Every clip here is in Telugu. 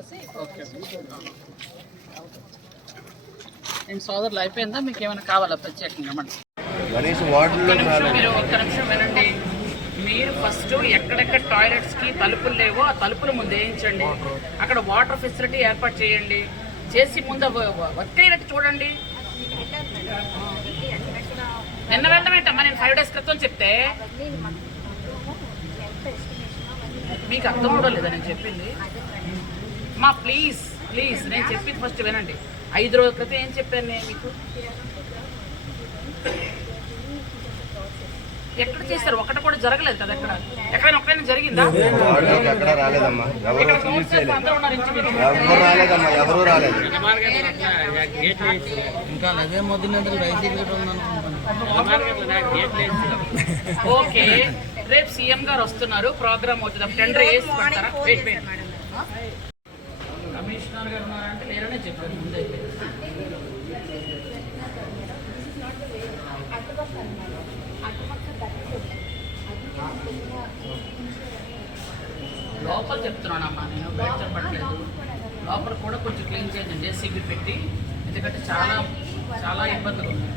ఓకే నేను సోదరులు అయిపోయిందా, మీకు ఏమైనా కావాలా ప్రత్యేకంగా? మీరు ఒక్క నిమిషం వినండి. మీరు ఫస్ట్ ఎక్కడెక్కడ టాయిలెట్స్కి తలుపులు లేవో ఆ తలుపుల ముందు వేయించండి. అక్కడ వాటర్ ఫెసిలిటీ ఏర్పాటు చేయండి. చేసి ముందు వర్క్ అయినట్టు చూడండి. నిన్న వెళ్ళమేంటమ్మా, నేను 5 days క్రితం చెప్తే మీకు అర్థం కూడా లేదా నేను చెప్పింది? మా ప్లీజ్ ప్లీజ్ నేను చెప్పింది ఫస్ట్ వినండి. 5 రోజుల క్రితం ఏం చెప్పాను నేను మీకు? ఎక్కడ చేస్తారు? ఒకటి కూడా జరగలేదు కదా. ఎక్కడైనా ఒకటైనా జరిగిందా? ఓకే, రేపు సీఎం గారు వస్తున్నారు, ప్రోగ్రామ్ అవుతుంది, టెండర్ వేసి పడతారా? కమిషనర్ గారు ఉన్నారంటే లేరనే చెప్పారు ముందైతే. లోపల చెప్తున్నానమ్మా, నేను బయట చెప్పట్లేదు. లోపల కూడా కొంచెం క్లీన్ చేయండి, జేసీబీ పెట్టి, ఎందుకంటే చాలా చాలా ఇబ్బందులు ఉన్నాయి.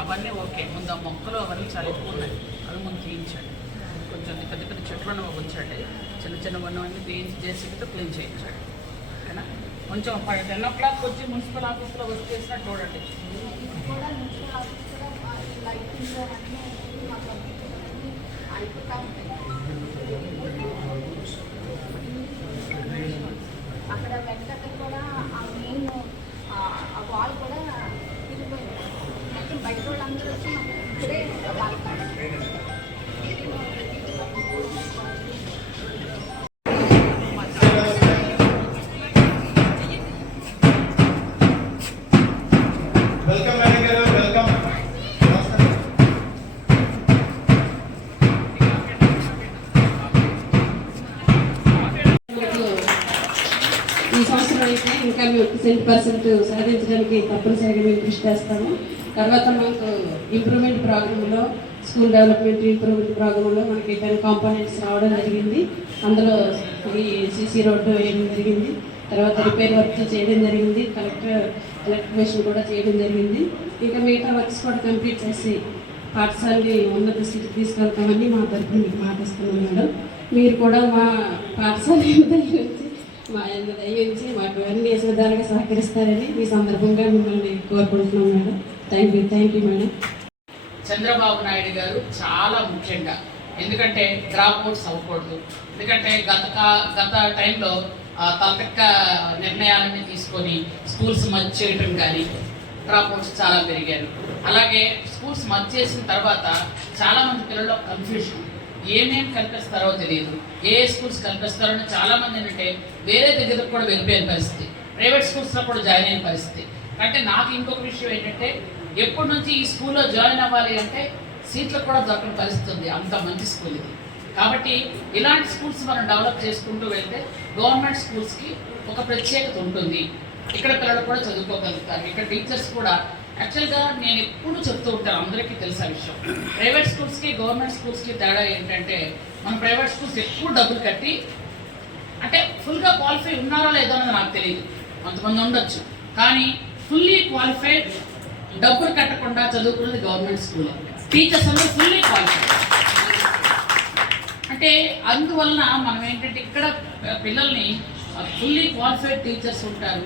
అవన్నీ ఓకే. ముందు ఆ మొక్కలు అవన్నీ చాలా ఎక్కువ ఉన్నాయి, అవి ముందు తీయించండి. కొంచెం పెద్ద పెద్ద చెట్లను ఉంచండి, చిన్న చిన్న వన్నీ తీయించి జేసీబీతో క్లీన్ చేయించండి. ఓకేనా? కొంచెం 10 o'clock వచ్చి మున్సిపల్ ఆఫీస్లో వర్క్ చేసినట్టు చూడండి. అక్కడ వెంటనే కూడా ఆ మెయిన్ ఆ వాల్ కూడా తిరిగిపోయింది. అంటే బయట వాళ్ళందరూ వచ్చి ఇప్పుడే ఈ సంవత్సరం అయితే ఇంకా మేము 100% సాధించడానికి తప్పనిసరిగా మేము కృషి చేస్తాము. తర్వాత మనకు ఇంప్రూవ్మెంట్ ప్రోగ్రాంలో, స్కూల్ డెవలప్మెంట్ ఇంప్రూవ్మెంట్ ప్రోగ్రాంలో మనకి 10 కాంపోనెంట్స్ రావడం జరిగింది. అందులో ఈ సీసీ రోడ్డు వేయడం జరిగింది, తర్వాత రిపేర్ వర్క్ చేయడం జరిగింది, ఎలక్ట్రిఫికేషన్ కూడా చేయడం జరిగింది. ఇంకా మిగతా వర్క్స్ కూడా కంప్లీట్ చేసి పాఠశాలని ఉన్నత స్థితికి తీసుకెళ్తామని మా తరఫున మీకు మాటిస్తున్నాం మేడం. మీరు కూడా మా పాఠశాల మా దయించి మాకు అన్ని విధాలుగా సహకరిస్తారని ఈ సందర్భంగా మిమ్మల్ని కోరుకుంటున్నాం madam. Thank you madam. Chandrababu Naidu గారు చాలా ముఖ్యంగా, ఎందుకంటే డ్రాప్ అవుట్స్ అవ్వకూడదు. ఎందుకంటే గత టైంలో తలక నిర్ణయాలని తీసుకొని స్కూల్స్ మర్జ్ చేయటం కానీ డ్రాప్ అవుట్స్ చాలా పెరిగారు. అలాగే స్కూల్స్ మర్జ్ చేసిన తర్వాత చాలామంది పిల్లల్లో కన్ఫ్యూషన్, ఏమేమి కల్పిస్తారో తెలియదు, ఏ స్కూల్స్ కల్పిస్తారో అని చాలామంది ఏంటంటే వేరే దగ్గరకు కూడా వెళ్ళిపోయిన పరిస్థితి, ప్రైవేట్ స్కూల్స్లో కూడా జాయిన్ అయిన పరిస్థితి. అంటే నాకు ఇంకొక విషయం ఏంటంటే, ఎప్పటి నుంచి ఈ స్కూల్లో జాయిన్ అవ్వాలి అంటే సీట్లు కూడా దొరకని పరిస్థితి ఉంది, అంత మంచి స్కూల్ ఇది. కాబట్టి ఇలాంటి స్కూల్స్ మనం డెవలప్ చేసుకుంటూ వెళ్తే గవర్నమెంట్ స్కూల్స్కి ఒక ప్రత్యేకత ఉంటుంది. ఇక్కడ పిల్లలు కూడా చదువుకోగలుగుతారు. ఇక్కడ టీచర్స్ కూడా యాక్చువల్గా నేను ఎప్పుడు చెప్తూ ఉంటాను, అందరికీ తెలిసే విషయం, ప్రైవేట్ స్కూల్స్కి గవర్నమెంట్ స్కూల్స్కి తేడా ఏంటంటే, మనం ప్రైవేట్ స్కూల్స్ ఎక్కువ డబ్బులు కట్టి, అంటే ఫుల్గా క్వాలిఫై ఉన్నారో లేదో అన్నది నాకు తెలియదు, కొంతమంది ఉండొచ్చు, కానీ ఫుల్లీ క్వాలిఫైడ్ డబ్బులు కట్టకుండా చదువుకున్నది గవర్నమెంట్ స్కూల్. టీచర్స్ అందరూ ఫుల్లీ క్వాలిఫైడ్. అంటే అందువలన మనం ఏంటంటే ఇక్కడ పిల్లల్ని ఫుల్లీ క్వాలిఫైడ్ టీచర్స్ ఉంటారు.